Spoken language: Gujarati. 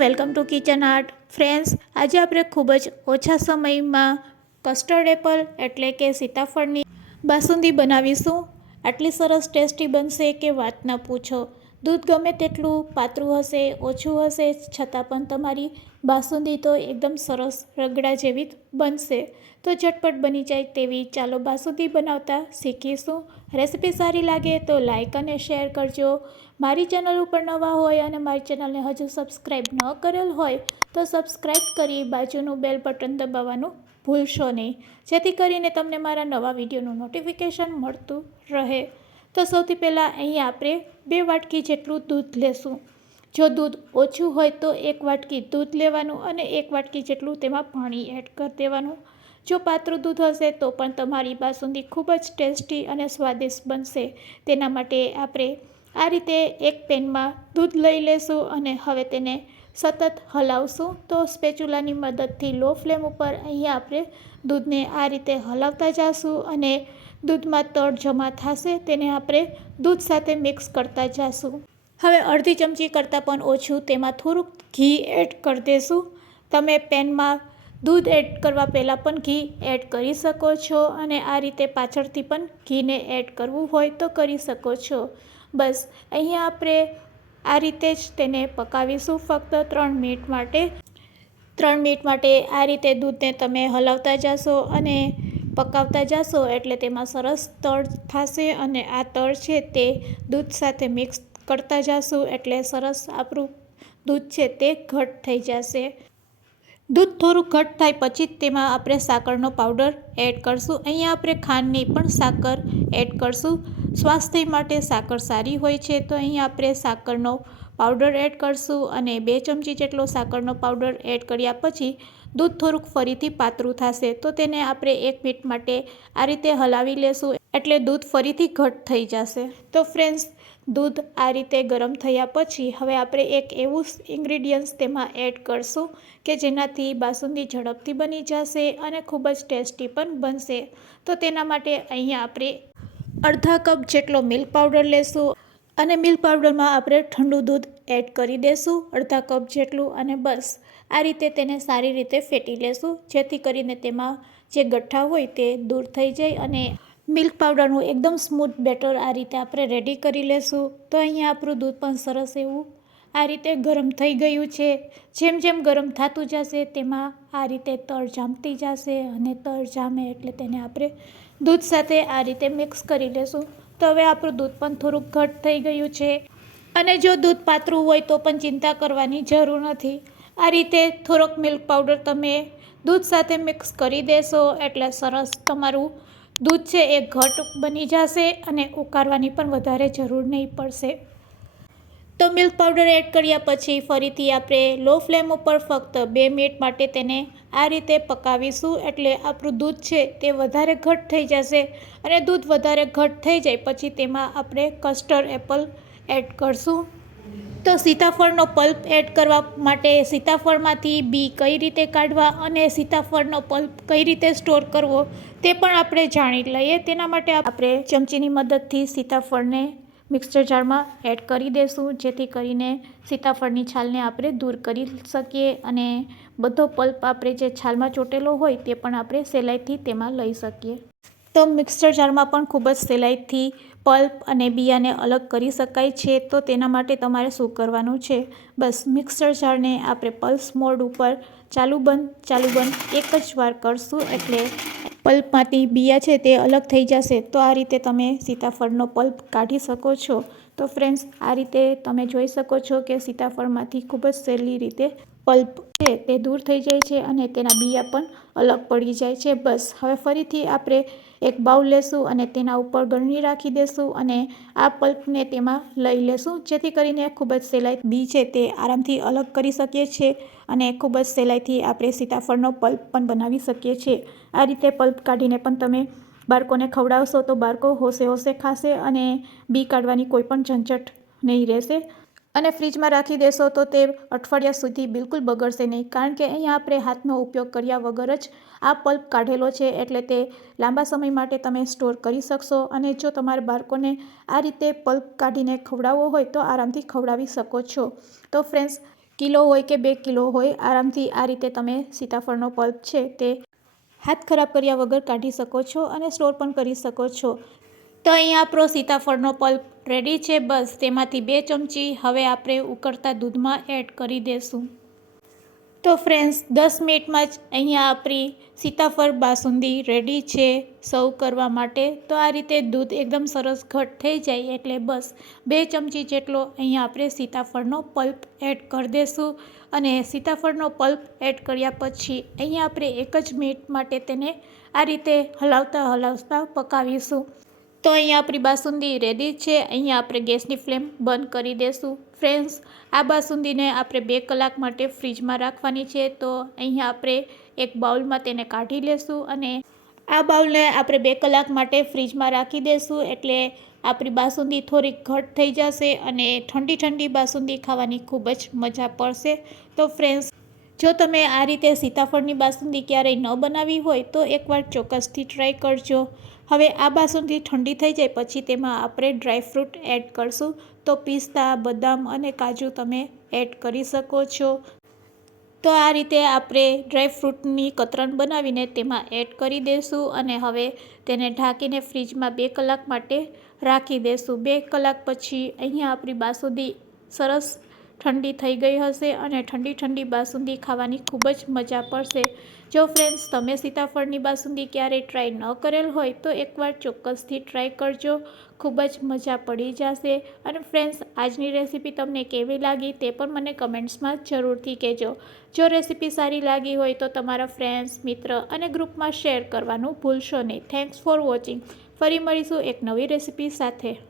Welcome to kitchen art friends આજે આપણે ખૂબ જ ઓછા સમયમાં કસ્ટર્ડ એપલ એટલે કે સીતાફળની બાસુંદી બનાવીશું. આટલી સરસ ટેસ્ટી બનશે કે વાત ન પૂછો. દૂધ ગમે તેટલું પાતળું હશે, ઓછું હશે, છતાં પણ તમારી બાસુંદી તો એકદમ સરસ રગડા જેવી બનશે. તો ઝટપટ બની જાય તેવી ચાલો બાસુંદી બનાવતા શીખીશું. રેસીપી સારી લાગે તો લાઇક અને શેર કરજો. મારી ચેનલ ઉપર નવા હોય અને મારી ચેનલને હજુ સબસ્ક્રાઈબ ન કરેલ હોય તો સબસ્ક્રાઈબ કરી બાજુનું બેલ બટન દબાવવાનું ભૂલશો નહીં. જેથી કરીને તમને મારા નવા વિડીયોનું નોટિફિકેશન મળતું રહે. તો સૌથી પહેલાં અહીં આપણે બે વાટકી જેટલું દૂધ લેશું. જો દૂધ ઓછું હોય તો એક વાટકી દૂધ લેવાનું અને એક વાટકી જેટલું તેમાં પાણી એડ કરી દેવાનું. જો પાતળું દૂધ હશે તો પણ તમારી બાસુંદી ખૂબ જ ટેસ્ટી અને સ્વાદિષ્ટ બનશે. તેના માટે આપણે આ રીતે એક પેનમાં દૂધ લઈ લેશું અને હવે તેને સતત હલાવશું. તો સ્પેચ્યુલાની મદદથી લો ફ્લેમ ઉપર અહીંયા આપણે દૂધને આ રીતે હલાવતા જઈશું અને દૂધમાં તળ જમા થશે, તેને આપણે દૂધ સાથે મિક્સ કરતા જઈશું હવે અડધી ચમચી કરતાં પણ ઓછું તેમાં થોડુંક ઘી એડ કરી દઈશું તમે પેનમાં દૂધ એડ કરવા પહેલાં પણ ઘી એડ કરી શકો છો અને આ રીતે પાછળથી પણ ઘીને એડ કરવું હોય તો કરી શકો છો. બસ, અહીંયા આપણે આ રીતે જ તેને પકાવીશું ફક્ત ત્રણ મિનિટ માટે. ત્રણ મિનિટ માટે આ રીતે દૂધને તમે હલાવતા જશો અને પકાવતા જશો એટલે તેમાં સરસ તળ થશે અને આ તળ છે તે દૂધ સાથે મિક્સ કરતા જશું એટલે સરસ આપણું દૂધ છે તે ઘટ થઈ જશે. દૂધ થોડું ઘટ થાય પછી તેમાં આપણે સાકરનો પાવડર એડ કરશું. અહીંયા આપણે ખાંડની પણ સાકર એડ કરશું. સ્વાસ્થ્ય માટે સાકર સારી હોય છે તો અહીંયા આપણે સાકરનો પાવડર એડ કરશું અને બે ચમચી જેટલો સાકરનો પાવડર એડ કર્યા પછી દૂધ થોડુંક ફરીથી પાતળું થશે. તો તેને આપણે એક મિનિટ માટે આ રીતે હલાવી લેશું એટલે દૂધ ફરીથી ઘટ થઈ જશે. તો ફ્રેન્ડ્સ, દૂધ આ રીતે ગરમ થયા પછી હવે આપણે એક એવું ઇન્ગ્રીડિયન્ટ્સ તેમાં એડ કરશું કે જેનાથી બાસુંદી ઝડપથી બની જશે અને ખૂબ જ ટેસ્ટી પણ બનશે. તો તેના માટે અહીંયા આપણે અડધા કપ જેટલો મિલ્ક પાવડર લેશું. અને મિલ્ક પાવડરમાં આપણે ઠંડુ દૂધ એડ કરી દેશું, અડધા કપ જેટલું અને બસ. આ રીતે તેને સારી રીતે ફેટી લેશું, જેથી કરીને તેમાં જે ગઠ્ઠા હોય તે દૂર થઈ જાય અને મિલ્ક પાવડરનું એકદમ સ્મૂથ બેટર આ રીતે આપણે રેડી કરી લેશું. તો અહીંયા આપણું દૂધ પણ સરસ એવું આ રીતે ગરમ થઈ ગયું છે. જેમ જેમ ગરમ થતું જશે તેમાં આ રીતે તળ જામતી જશે અને તળ જામે એટલે તેને આપણે દૂધ સાથે આ રીતે મિક્સ કરી લેશું. તો હવે આપણું દૂધ પણ થોડુંક ઘટ થઈ ગયું છે. અને જો દૂધ પાતળું હોય તો પણ ચિંતા કરવાની જરૂર નથી. આ રીતે થોડોક મિલ્ક પાવડર તમે દૂધ સાથે મિક્સ કરી દેશો એટલે સરસ તમારું દૂધ છે એ ઘટ બની જશે અને ઉકાળવાની પણ વધારે જરૂર નહીં પડશે. તો મિલ્ક પાવડર એડ કર્યા પછી ફરીથી આપણે લો ફ્લેમ ઉપર ફક્ત બે મિનિટ માટે તેને આ રીતે પકાવીશું એટલે આપણું દૂધ છે તે વધારે ઘટ થઈ જશે અને દૂધ વધારે ઘટ થઈ જાય પછી તેમાં આપણે કસ્ટર્ડ એપલ એડ કરશું. તો સીતાફળનો પલ્પ એડ કરવા માટે સીતાફળમાંથી બી કઈ રીતે કાઢવા અને સીતાફળનો પલ્પ કઈ રીતે સ્ટોર કરવો તે પણ આપણે જાણી લઈએ. તેના માટે આપણે ચમચીની મદદથી સીતાફળને મિક્સર જારમાં એડ કરી દઈશું જેથી કરીને સીતાફળની છાલને આપણે દૂર કરી શકીએ અને બધો પલ્પ આપણે જે છાલમાં ચોટેલો હોય તે પણ આપણે સહેલાઈથી તેમાં લઈ શકીએ. તો મિક્સર જારમાં પણ ખૂબ જ સહેલાઈથી પલ્પ અને બિયાને અલગ કરી શકાય છે, તો તેના માટે તમારે શું કરવાનું છે? બસ મિક્સર જારને આપણે પલ્સ મોડ ઉપર ચાલુ બંધ ચાલુ બંધ એક જ વાર કરશું એટલે પલ્પમાંથી બિયા છે તે અલગ થઈ જશે. તો આ રીતે તમે સીતાફળનો પલ્પ કાઢી શકો છો. તો ફ્રેન્ડ્સ આ રીતે તમે જોઈ શકો છો કે સીતાફળમાંથી ખૂબ જ સહેલી રીતે પલ્પ છે તે દૂર થઈ જાય છે અને તેના બિયા પણ અલગ પડી જાય છે. બસ, હવે ફરીથી આપણે એક બાઉલ લેશું અને તેના ઉપર ગળણી રાખી દેશું અને આ પલ્પને તેમાં લઈ લેશું, જેથી કરીને ખૂબ જ સહેલાઈ બી છે તે આરામથી અલગ કરી શકીએ છીએ અને ખૂબ જ સહેલાઈથી આપણે સીતાફળનો પલ્પ પણ બનાવી શકીએ છીએ. આ રીતે પલ્પ કાઢીને પણ તમે બાળકોને ખવડાવશો તો બાળકો હોશે હોશે ખાશે અને બી કાઢવાની કોઈ પણ ઝંઝટ નહીં રહેશે. અને ફ્રીજમાં રાખી દેશો તો તે અઠવાડિયા સુધી બિલકુલ બગડશે નહીં. કારણ કે અહીંયા આપણે હાથનો ઉપયોગ કર્યા વગર જ આ પલ્પ કાઢેલો છે એટલે તે લાંબા સમય માટે તમે સ્ટોર કરી શકશો. અને જો તમારા બાળકોને આ રીતે પલ્પ કાઢીને ખવડાવવો હોય તો આરામથી ખવડાવી શકો છો. તો ફ્રેન્ડ્સ, કિલો હોય કે બે કિલો હોય, આરામથી આ રીતે તમે સીતાફળનો પલ્પ છે તે હાથ ખરાબ કર્યા વગર કાઢી શકો છો અને સ્ટોર પણ કરી શકો છો. તો અહીંયા આપણો સીતાફળનો પલ્પ રેડી છે. બસ તેમાંથી બે ચમચી હવે આપણે ઉકળતા દૂધમાં એડ કરી દઈશું તો ફ્રેન્ડ્સ દસ મિનિટમાં જ અહીંયા આપણી સીતાફળ બાસુંદી રેડી છે સર્વ કરવા માટે. તો આ રીતે દૂધ એકદમ સરસ ઘટ થઈ જાય એટલે બસ બે ચમચી જેટલો અહીંયા આપણે સીતાફળનો પલ્પ એડ કરી દઈશું અને સીતાફળનો પલ્પ એડ કર્યા પછી અહીંયા આપણે એક જ મિનિટ માટે તેને આ રીતે હલાવતા હલાવતા પકાવીશું. તો અહીંયા આપણી બાસુંદી રેડી છે. અહીંયા આપણે ગેસની ફ્લેમ બંધ કરી દઈશું ફ્રેન્ડ્સ, આ બાસુંદીને આપણે બે કલાક માટે ફ્રીજમાં રાખવાની છે. તો અહીંયા આપણે એક બાઉલમાં તેને કાઢી લેશું અને આ બાઉલને આપણે બે કલાક માટે ફ્રીજમાં રાખી દઈશું એટલે આપણી બાસુંદી થોડીક ઘટ થઈ જશે અને ઠંડી ઠંડી બાસુંદી ખાવાની ખૂબ જ મજા પડશે. તો ફ્રેન્ડ્સ જો તમે આ રીતે સીતાફળની બાસુંદી ક્યારેય ન બનાવી હોય તો એકવાર ચોક્કસથી ટ્રાય કરજો. હવે આ બાસુંદી ઠંડી થઈ જાય પછી તેમાં આપણે ડ્રાયફ્રૂટ એડ કરશું. તો પિસ્તા, બદામ અને કાજુ તમે એડ કરી શકો છો. તો આ રીતે આપણે ડ્રાયફ્રૂટની કતરણ બનાવીને તેમાં એડ કરી દઈશું અને હવે તેને ઢાંકીને ફ્રીજમાં બે કલાક માટે રાખી દઈશું બે કલાક પછી અહીંયા આપણી બાસુંદી સરસ ઠંડી થઈ ગઈ હશે અને ઠંડી ઠંડી બાસુંદી ખાવાની ખૂબ જ મજા પડશે. જો ફ્રેન્ડ્સ તમે સીતાફળની બાસુંદી ક્યારેય ટ્રાય ન કરેલ હોય તો એકવાર ચોક્કસથી ટ્રાય કરજો. ખૂબ જ મજા પડી જશે. અને ફ્રેન્ડ્સ આજની રેસીપી તમને કેવી લાગી તે પણ મને કમેન્ટ્સમાં જરૂરથી કહેજો. જો રેસીપી સારી લાગી હોય તો તમારા ફ્રેન્ડ્સ મિત્ર અને ગ્રુપમાં શેર કરવાનું ભૂલશો નહીં. થેન્ક્સ ફોર વોચિંગ ફરી મળીશું એક નવી રેસીપી સાથે.